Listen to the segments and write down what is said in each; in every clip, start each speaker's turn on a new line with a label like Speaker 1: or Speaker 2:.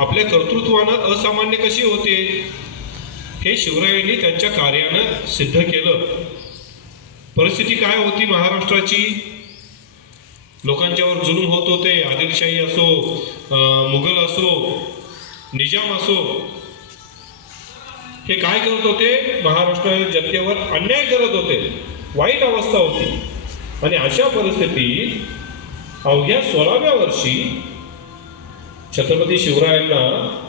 Speaker 1: आपल्या कर्तृत्वानं असामान्य कशी होते? हे शिवरायांनी त्यांच्या कार्यानं सिद्ध केलं. परिस्थिती काय होती महाराष्ट्राची? लोकांच्यावर जुलूम होत होते. आदिलशाही असो मुघल असो निजाम असो. हे काय करत होते? महाराष्ट्र जनतेवर अन्याय करत होते. वाईट अवस्था होती. आणि अशा परिस्थितीत अवघ्या सोळाव्या वर्षी छत्रपती शिवरायांना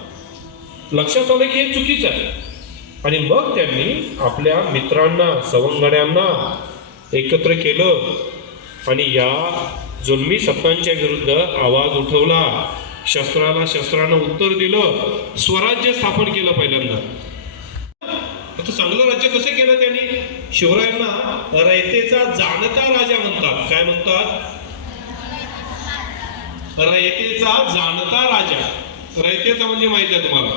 Speaker 1: लक्षात आलं की हे चुकीचं आहे. आणि मग त्यांनी आपल्या मित्रांना सवंगड्यांना एकत्र केलं आणि या जुलमी सत्तांच्या विरुद्ध आवाज उठवला शस्त्राला शस्त्रानं उत्तर दिलं स्वराज्य स्थापन केलं पहिल्यांदा. आता चांगलं राज्य कसं केलं त्यांनी? शिवरायांना रयतेचा जाणता राजा म्हणतात. काय म्हणतात? रयतेचा जाणता राजा. रयतेचा म्हणजे माहिती आहे तुम्हाला?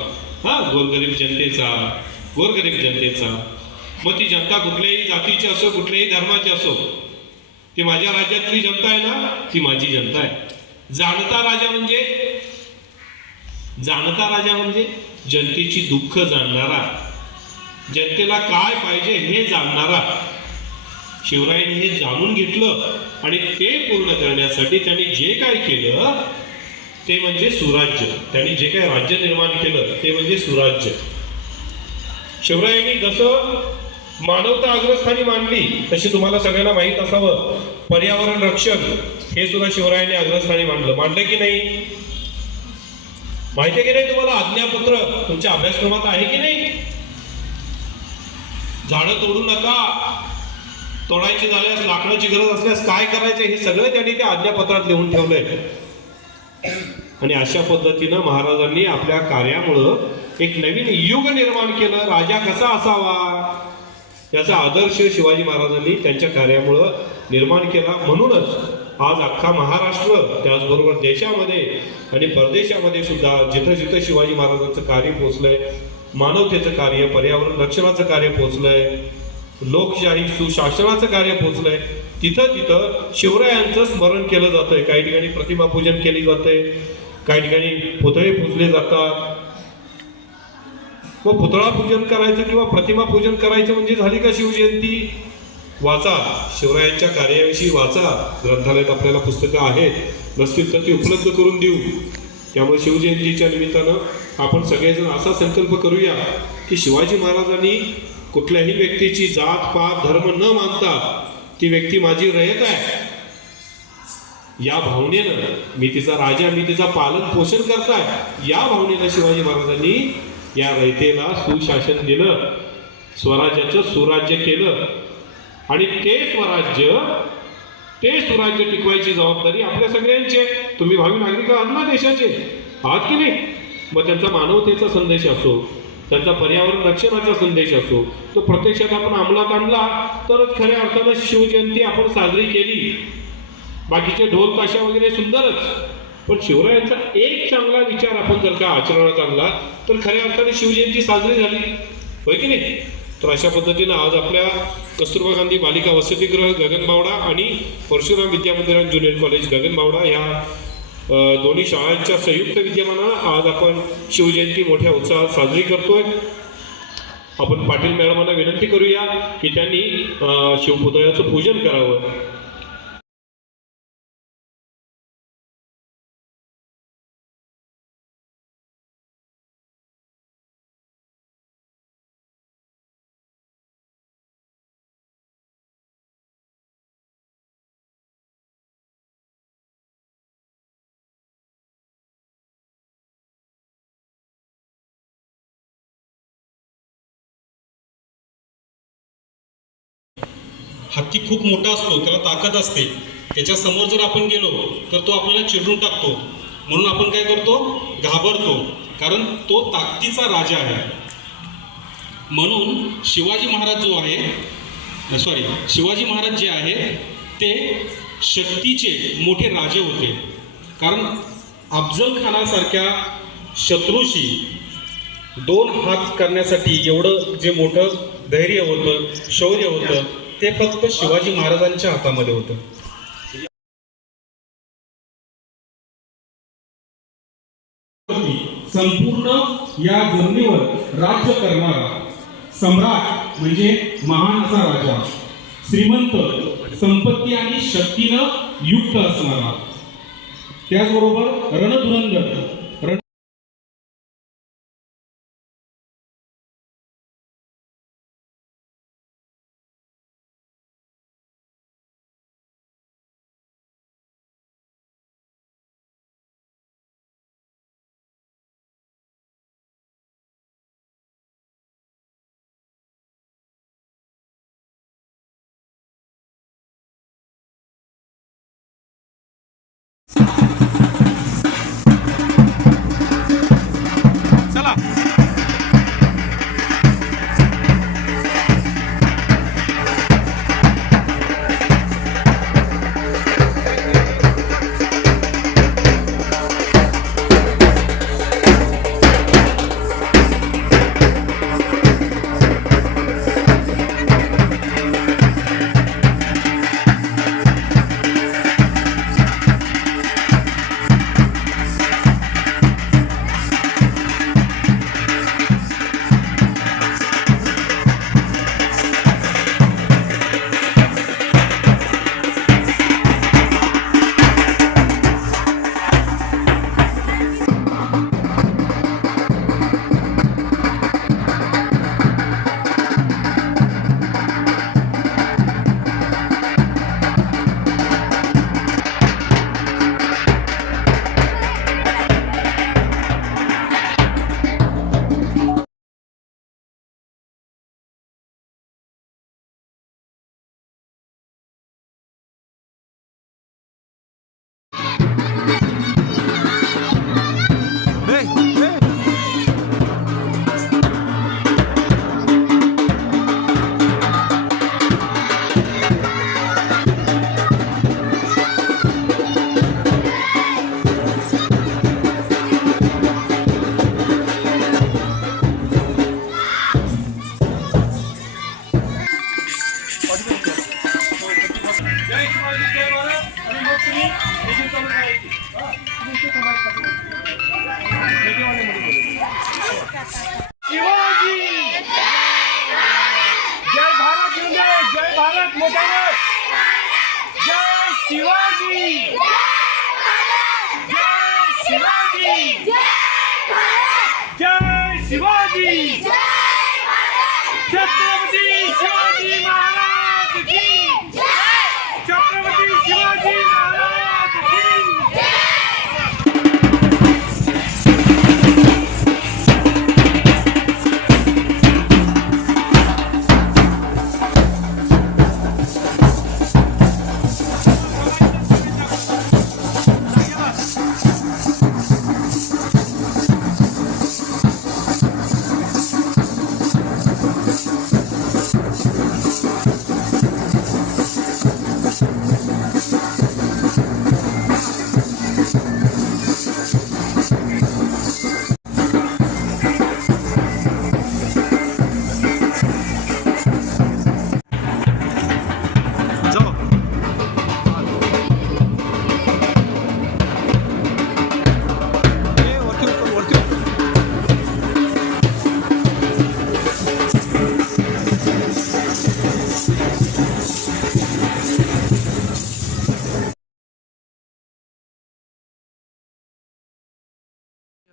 Speaker 1: हा गोरगरीब जनतेचा गोरगरीब जनतेचा. मग ती जनता कुठल्याही जातीची असो कुठल्याही धर्माची असो ती माझ्या राज्यातली जनता आहे ना ती माझी जनता आहे. जाणता राजा म्हणजे? जाणता राजा म्हणजे जनतेची दुःख जाणणारा. जनतेला काय पाहिजे हे जाणणारा. शिवरायांनी हे जाणून घेतलं आणि ते पूर्ण करण्यासाठी त्यांनी जे काय केलं ते म्हणजे सुराज्य. त्यांनी जे काय राज्य निर्माण केलं ते म्हणजे सुराज्य. शिवरायांनी जसं मानवता अग्रस्थानी मांडली तशी तुम्हाला सगळ्यांना माहीत असावं. पर्यावरण रक्षण हे सुद्धा शिवरायांनी अग्रस्थानी मांडलं मांडलं की नाही? माहिती आहे की नाही तुम्हाला? आज्ञापत्र तुमच्या अभ्यासक्रमात आहे की नाही? झाडं तोडू नका. तोडायची झाल्यास लाकडाची गरज असल्यास काय करायचे? हे सगळं त्यांनी त्या आज्ञापत्रात लिहून ठेवलंय. आणि अशा पद्धतीनं महाराजांनी आपल्या कार्यामुळं एक नवीन युग निर्माण केलं. राजा कसा असावा? याचा आदर्श शिवाजी महाराजांनी त्यांच्या कार्यामुळं निर्माण केला. म्हणूनच आज अख्खा महाराष्ट्र त्याचबरोबर देशामध्ये आणि परदेशामध्ये सुद्धा जिथं जिथं शिवाजी महाराजांचं कार्य पोचलंय मानवतेचं कार्य पर्यावरण रक्षणाचं कार्य पोचलंय लोकशाही सुशासनाचं कार्य पोचलंय. तिथं तिथं शिवरायांचं स्मरण केलं जातंय. काही ठिकाणी प्रतिमा पूजन केली जाते काही ठिकाणी पुतळे पूजले जातात. व पुतळा पूजन करायचं किंवा प्रतिमा पूजन करायचं म्हणजे झाली का शिवजयंती? वाचा. शिवरायांच्या कार्याविषयी वाचा. ग्रंथालयात आपल्याला पुस्तकं आहेत. नसतील तर ती उपलब्ध करून देऊ. त्यामुळे शिवजयंतीच्या निमित्तानं आपण सगळेजण असा संकल्प करूया की शिवाजी महाराजांनी कुठल्याही व्यक्तीची जात पात धर्म न मानता ती व्यक्ती माझी रयत आहे. या भावनेनं मी तिचा राजा मी तिचा पालन पोषण करताय. या भावनेनं शिवाजी महाराजांनी या रयतेला सुशासन दिलं स्वराज्याचं सुराज्य केलं. आणि ते स्वराज्य ते सुराज्य टिकवायची जबाबदारी आपल्या सगळ्यांची आहे. तुम्ही भावी नागरिक आहात ना देशाचे? आहात की नाही? मग त्यांचा मानवतेचा संदेश असो त्यांचा पर्यावरण रक्षणाचा संदेश असो तो प्रत्यक्षात आपण अंमलात आणला तरच खऱ्या अर्थानं शिवजयंती आपण साजरी केली. बाकीचे ढोल ताशा वगैरे सुंदरच पण शिवरायांचा एक चांगला विचार आपण जर का आचरणात आणला तर खऱ्या अर्थाने शिवजयंती साजरी झाली. होय की नाही? तर अशा पद्धतीनं आज आपल्या कस्तुरबा गांधी बालिका वसतिगृह गगनबावडा आणि परशुराम विद्यामंदिर ज्युनियर कॉलेज गगनबावडा या दोन्ही शाळांच्या संयुक्त विद्यमानानं आज आपण शिवजयंती मोठ्या उत्साहात साजरी करतोय. आपण पाटील मॅडमांना विनंती करूया की त्यांनी शिवपुतळ्याचं पूजन करावं.
Speaker 2: हत्ती खूप मोठा असतो त्याला ताकद असते. त्याच्यासमोर जर आपण गेलो तर तो आपल्याला चिडून टाकतो. म्हणून आपण काय करतो? घाबरतो. कारण तो ताकदीचा राजा आहे. म्हणून शिवाजी महाराज जो आहे सॉरी शिवाजी महाराज जे आहेत ते शक्तीचे मोठे राजे होते. कारण अफजल खानासारख्या शत्रूशी दोन हात करण्यासाठी एवढं जे मोठं धैर्य होतं शौर्य होतं ते फक्त शिवाजी महाराजांच्या हातामध्ये होतं. संपूर्ण या जमिनीवर राज्य करणारा सम्राट म्हणजे महान असा राजा. श्रीमंत संपत्ती आणि शक्तीनं युक्त असणारा त्याचबरोबर रणधुरंदर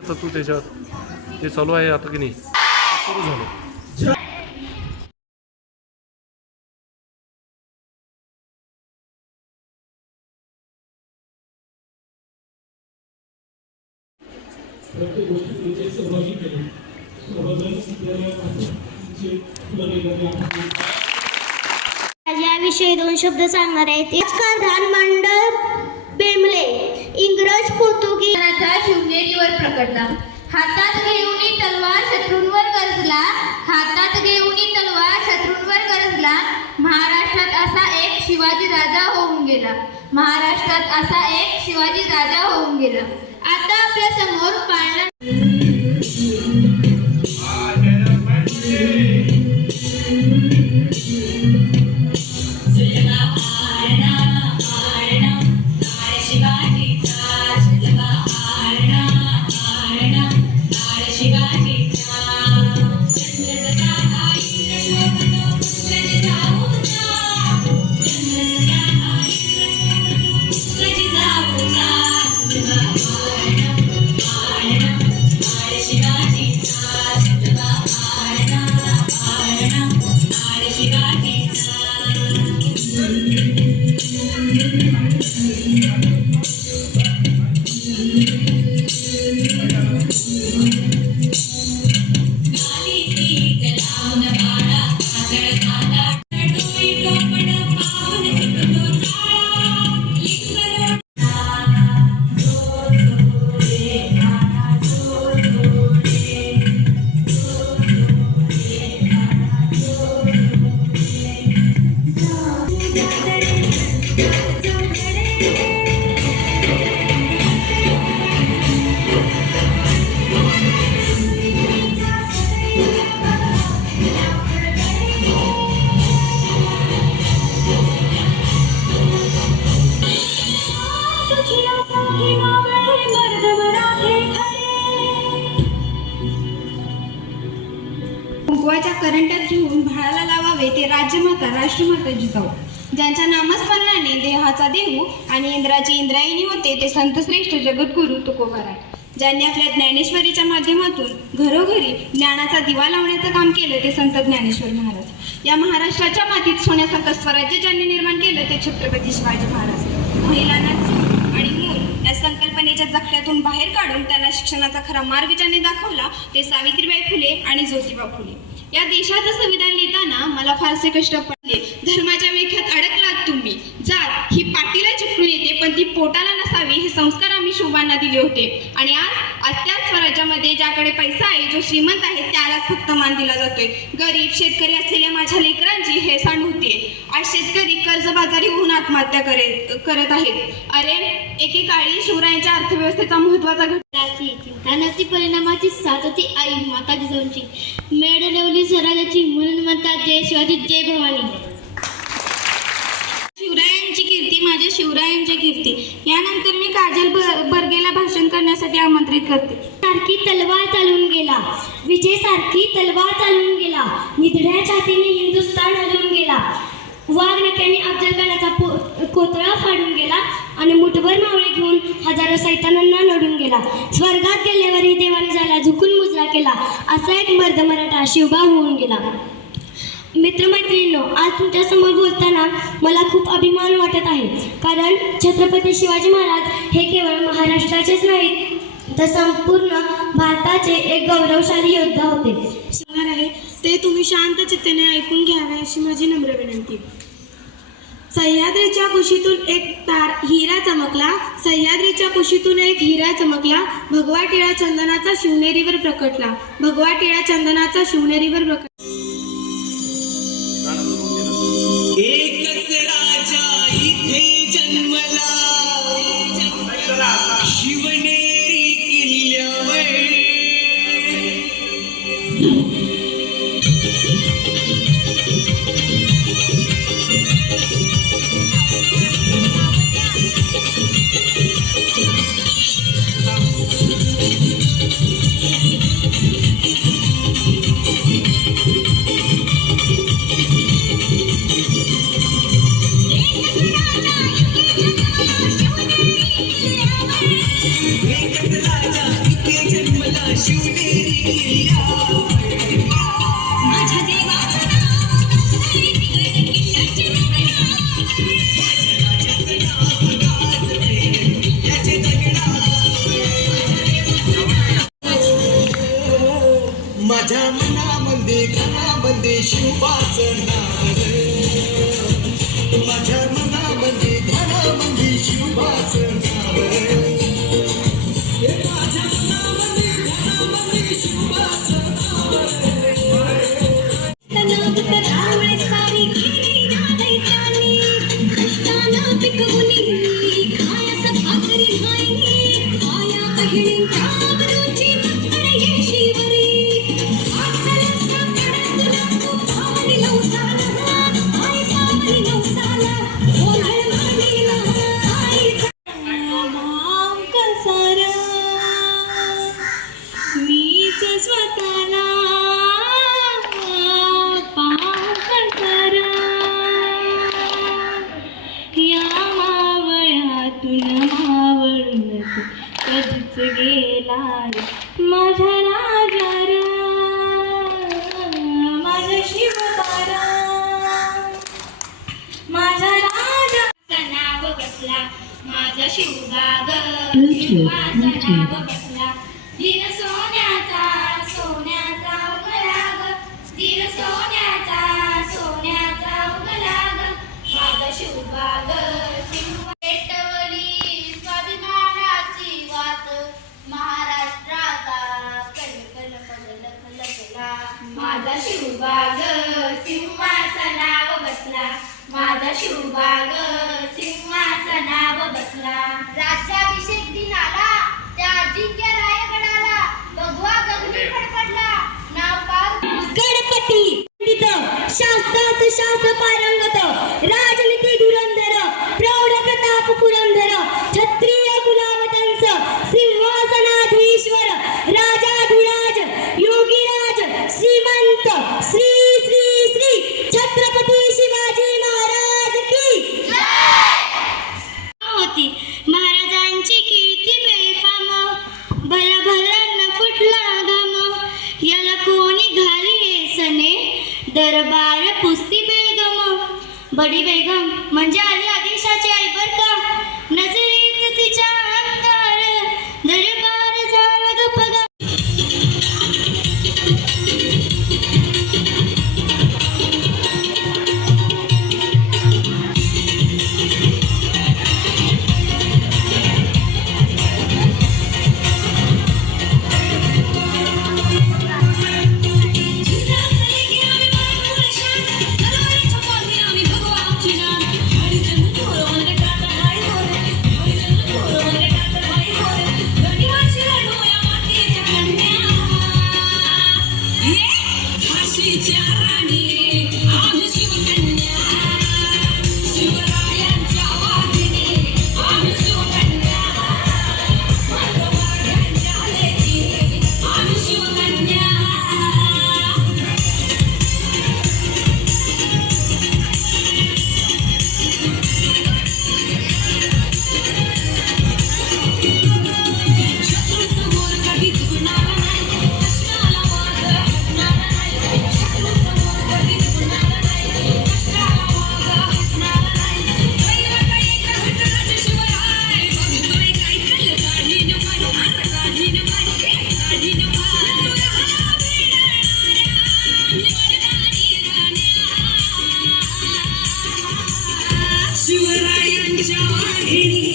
Speaker 1: आता तू त्याच्यात ते चालू आहे आता की नाही? सुरू झालं.
Speaker 3: याविषयी दोन शब्द सांगणार आहेत प्रधान मंडळ बेमले इंग्रज पोर्तुगीज
Speaker 4: शिवनेरीवर प्रकटला. हातात घेऊन तलवार शत्रूंवर गरजला. हातात घेऊनी तलवार शत्रूंवर गरजला. महाराष्ट्रात असा एक शिवाजी राजा होऊन गेला. महाराष्ट्रात असा एक शिवाजी राजा होऊन गेला. आता आपल्या
Speaker 5: आणि इंद्राची इंद्रायणी होते ते संतश्रेष्ठ जगद्गुरु तुकोबाराय ज्यांनी आपल्या ज्ञानेश्वरीच्या माध्यमातून घरोघरी ज्ञानाचा दिवा लावण्याचं काम केलं ते संत ज्ञानेश्वर महाराज. या महाराष्ट्राच्या मातीत सोन्यासारखं स्वराज्य ज्यांनी निर्माण केलं ते छत्रपती शिवाजी महाराज. महिलांना आणि मूल या संकल्पनेच्या जखड्यातून बाहेर काढून त्यांना शिक्षणाचा खरा मार्ग ज्यांनी दाखवला ते सावित्रीबाई फुले आणि ज्योतिबा फुले. या देशाचं संविधान लिहिताना मला फारसे कष्ट पडले. धर्मा वेख्यात अडकलात तुम्ही जात ही पाठीला चिपळून येते पण ती पोटाला नसावी हे संस्कार आम्ही शोभांना दिले होते. आणि आज आज त्याच स्वराज्यामध्ये ज्याकडे पैसा आहे जो श्रीमंत आहे त्यालाच फक्त मान दिला जातोय. गरीब शेतकरी असलेल्या माझ्या लेकरांची हेळसांड होते आज शेतकरी कर्जबाजारी होऊन आत्महत्या करे करत आहेत. अरे एकेकाळी शिवरायांच्या अर्थव्यवस्थेचा
Speaker 3: महत्त्वाचा चिंता नव्हती परिणामाची साथ होती आई माता जिजाऊंची मेड नेवली स्वराज्याची म्हणून म्हणतात जय शिवाजी जय भवानी.
Speaker 5: शिवरायांची कीर्ती माझ्या शिवरायांची कीर्ती. यानंतर काजल ब- बर्गेला भाषण करण्यासाठी आमंत्रित करते.
Speaker 3: सारखी तलवार चालून गेला. विजय सारखी तलवार चालून गेला. निधड्या छातीने हिंदुस्थान हलवून गेला. वाघ नक्याने अफजल खानाचा कोतळा फाडून गेला आणि मुठभर मावळे घेऊन हजारो सैतानांना लढून गेला. स्वर्गात गेल्यावरही देवाने झाला झुकून मुजरा केला असा एक मर्द मराठा शिवबा होऊन गेला. मित्रमैत्रिणींनो आज तुमच्यासमोर बोलताना मला खूप अभिमान वाटत आहे. कारण छत्रपती शिवाजी महाराज हे केवळ महाराष्ट्राचेच नाहीत तर संपूर्ण भारताचे एक गौरवशाली योद्धा होते.
Speaker 5: शिवणार आहे ते तुम्ही शांत चित्तेने ऐकून घ्यावे अशी माझी नम्र विनंती. सह्याद्रीच्या कुशीतून एक तार हिरा चमकला. सह्याद्रीच्या कुशीतून एक हिरा चमकला. भगवा टिळा चंदनाचा शिवनेरीवर प्रकटला. भगवा टिळा चंदनाचा शिवनेरीवर प्रकट
Speaker 6: एकच राजा भला भला न फुटला गम. याला कोणी घाली हे सने? दरबार पुस्ती बेगम. बडी बेगम म्हणजे आली
Speaker 7: Tiarani. joy in you.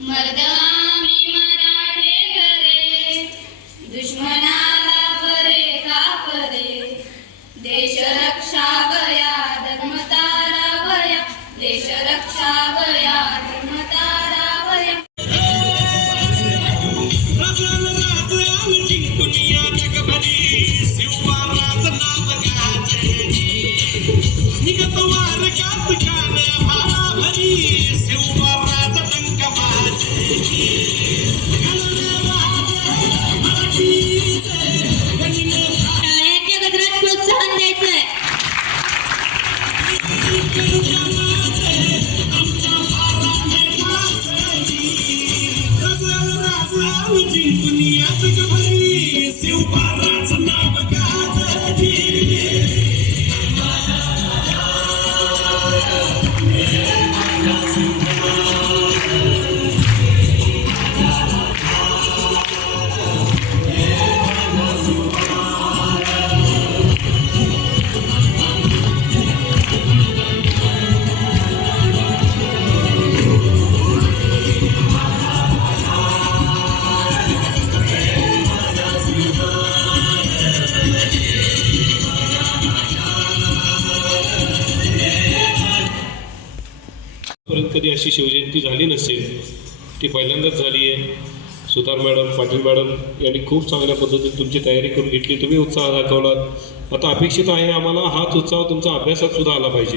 Speaker 7: मर्द
Speaker 1: Thank you. ती झाली नसेल ती पहिल्यांदाच झाली आहे. सुतार मॅडम पाटील मॅडम यांनी खूप चांगल्या पद्धतीने तुमची तयारी करून घेतली. तुम्ही उत्साह दाखवलात. आता अपेक्षित आहे आम्हाला हाच उत्साह तुमचा अभ्यासात सुद्धा आला पाहिजे.